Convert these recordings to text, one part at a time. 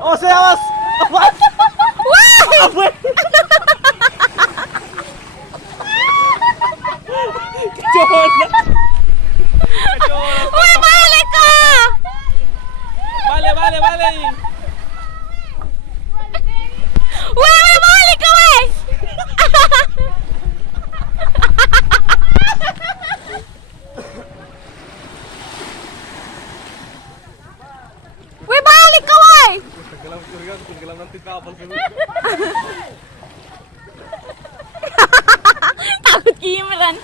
Oh, saya awas. Apa? Apa? Kecolan. Uy, balik ka! Bale. Uy, balik ka, wey! Uy, balik ka, wey! Tenggelam nanti kapal semua. Takut Imran.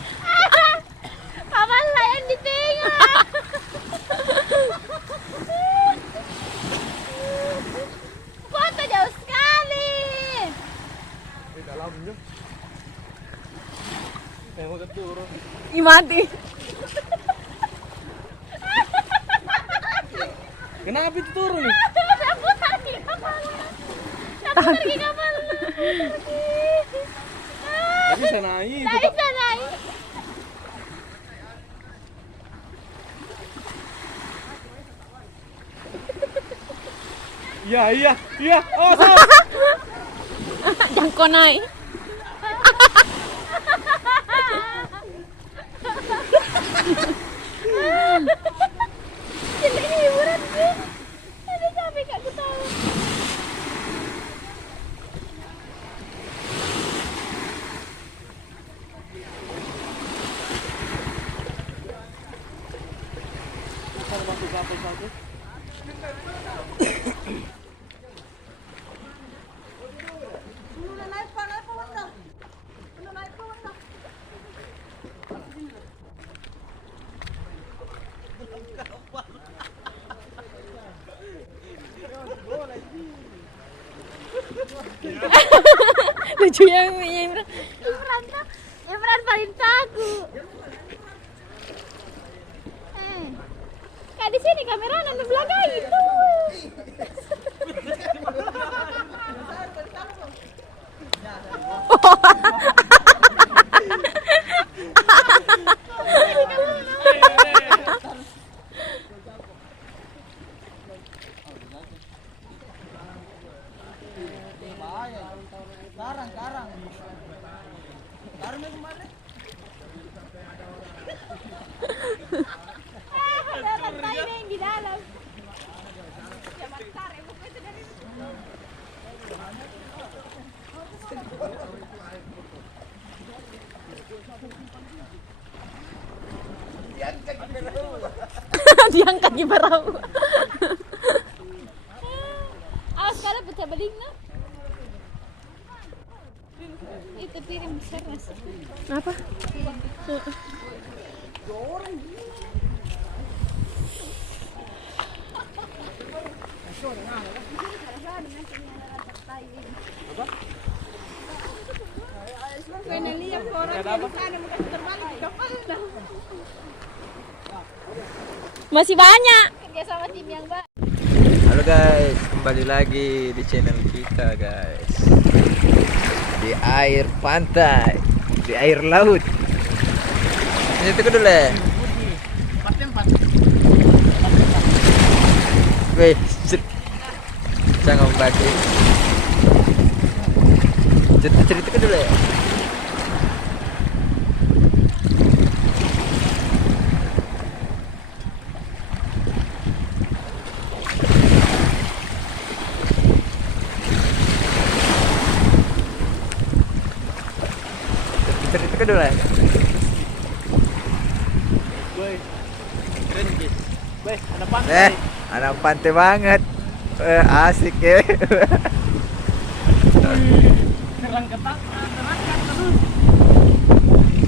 Pamala yan di tinga. Foto jauh sekali. Dalamnya. Mau turun. Mati. Kenapa itu turun nih? Putar di kapal. Putar di kapal. Tapi bisa naik. Tak bisa naik. Iya. Oh, Yang kau naik. Ini hiburan sih. Ada capek kak aku tahu. masuk kapal satu. Lucu ya Imran. Imran paling takut. Kak di sini kamera nang belakang itu. Di dalam. Diangkat di barau. Awas kalau pecah beling no. Itu piring besar mas. Apa? Masih banyak. Dia sama tim yang baik. Halo guys, kembali lagi di channel kita guys. Di air pantai, di air laut. Ini tuh dulu ya. Weh, jangan bagi. Cerita dulu ya. Cerita dulu ya. Woi, keren guys. Woi, ada pantai. Anak pantai banget. Asik ya. Serang ketak, terangkat terus.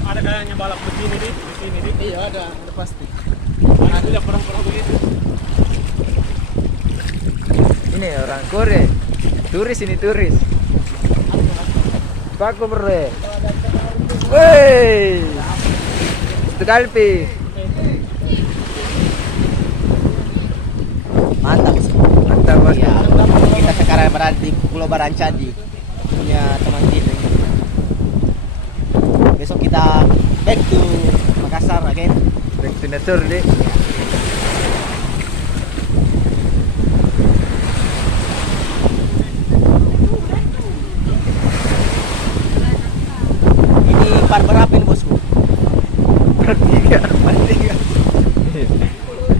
Ada kayaknya balap begini di sini di. Iya ada pasti. Aku udah pernah begitu. Ini orang Korea. Turis ini turis. Paku bro. Woi. Itu kalpi. Mantap sih. Mantap bos. Ya, kita sekarang berada di Pulau Barancadi, punya teman kita ini. Besok kita back to Makassar again. Back to nature, Dik. Ini par berapa ini bosku? Bertiga.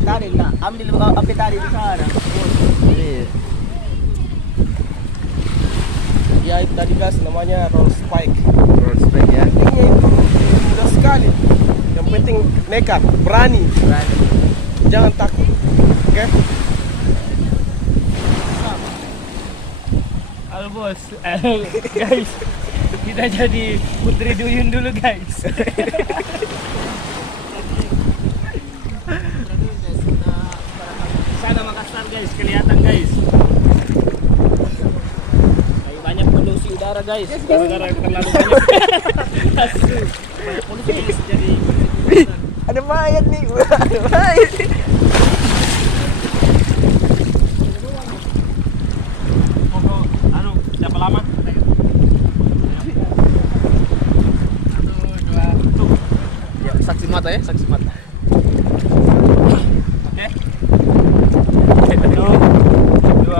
Tadi nak ambil api tadi di sana. Iya. Ya itu tadi guys namanya roll spike. Roll spike ya. Pentingnya itu mudah sekali. Yang penting nekat, berani, Berani. jangan takut. Oke? Halo bos, guys, kita jadi putri duyun dulu guys. Sana Makassar guys, kelihatan guys. Kayak banyak polusi udara guys, gara-gara terlalu banyak. Banyak polusi guys, jadi. Ada mayat nih. Ada mayat. Pokok, siapa lama? Ya, saksi mata ya, saksi mata. Oke. 1, 2,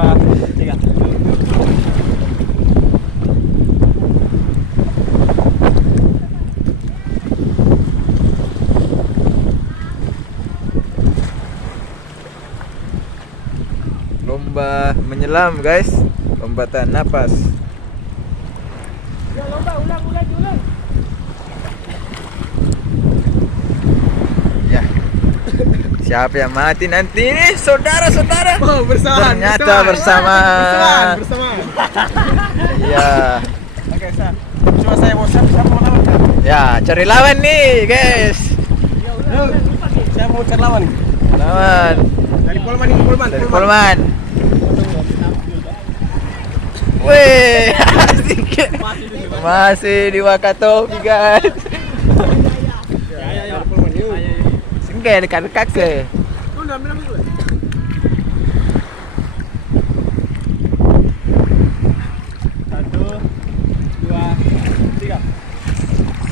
3. Lomba menyelam, guys. Lomba tahan napas. Ya. Siapa yang mati nanti nih, saudara-saudara? Oh, bersamaan. Ternyata bersama. Bersamaan. Iya. Oke, Sa. Cuma saya mau siapa mau lawan? Ya, cari lawan nih, guys. Saya mau cari lawan. Lawan Dari Polman ini, Polman. dari Polman. Wih, asik. Masih di Wakatobi, guys. Ya, Polman. Yuk. Singkai dekat-dekat ke. Udah, ambil. Satu, dua, tiga.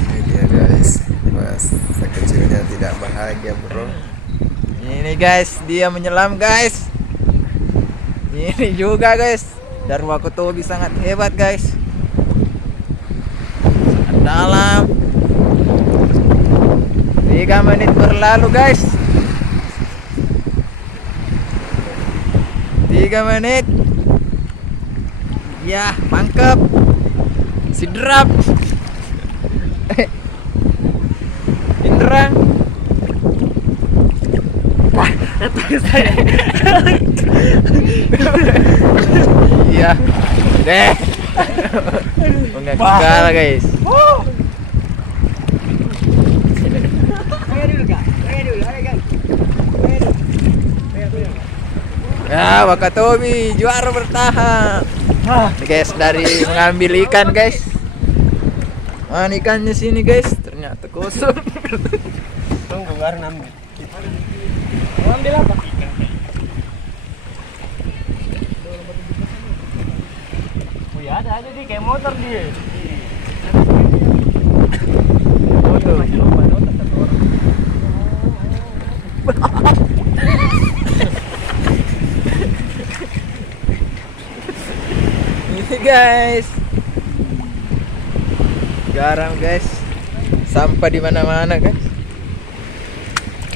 Ini dia, guys. Masa kecilnya tidak bahagia, bro. Ini guys, dia menyelam, guys. Ini juga, guys. Dan Wakatobi sangat hebat, guys. Sangat dalam. 3 menit berlalu, guys. 3 menit. Ya, mangkep. Sidrap. Indra. Wah, iya. Deh. Enggak kalah, guys. Ya, Wakatobi juara bertahan. Ini guys, dari mengambil ikan, guys. Mana ikannya sini, guys? Ternyata kosong. Tunggu, baru ambil. Mau ambil apa? Oh ya ada nih kayak motor dia. Foto. Ini guys, garam guys, sampah di mana-mana guys.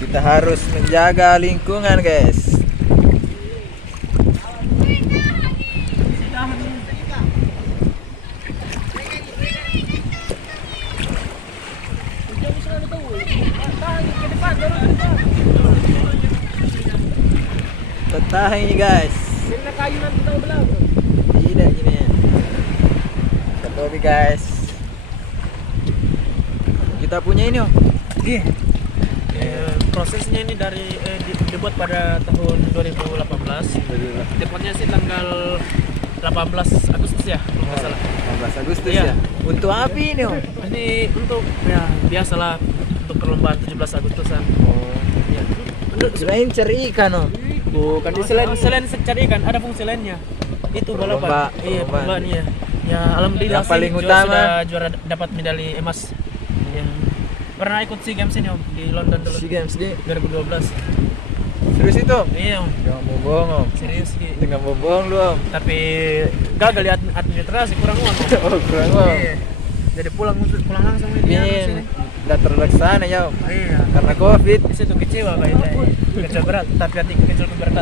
Kita harus menjaga lingkungan guys. Petah ini guys. Ini kayu nanti tahu belah. Tidak gini. Wakatobi guys. Kita punya ini om. Iya. Prosesnya ini dari dibuat pada tahun 2018. Tepatnya sih tanggal 18 Agustus ya, kalau nggak salah. 18 Agustus Iya. ya. Untuk api ini om. Ini untuk ya biasalah untuk perlombaan 17 Agustusan. Oh. Ya. Kirain cari ikan om. Bukan selain cari ikan ada fungsi lainnya. Itu balapan. Iya, perlombaan iya. Ya alhamdulillah Yang paling sih utama sudah juara dapat medali emas. Ya. Pernah ikut SEA Games ini Om di London dulu. SEA Games di 2012. serius itu Om? Iya Om. Jangan mau bohong Om. Serius Ki. Jangan mau bohong lu Om. Tapi gagal lihat administrasi kurang uang Om. Oh kurang Om. Iya. Jadi pulang langsung ini dia Ini sini. udah terlaksana ya Om. Iya. Karena COVID. Di situ kecewa kayaknya. Kecil berat tapi hati kecil berat.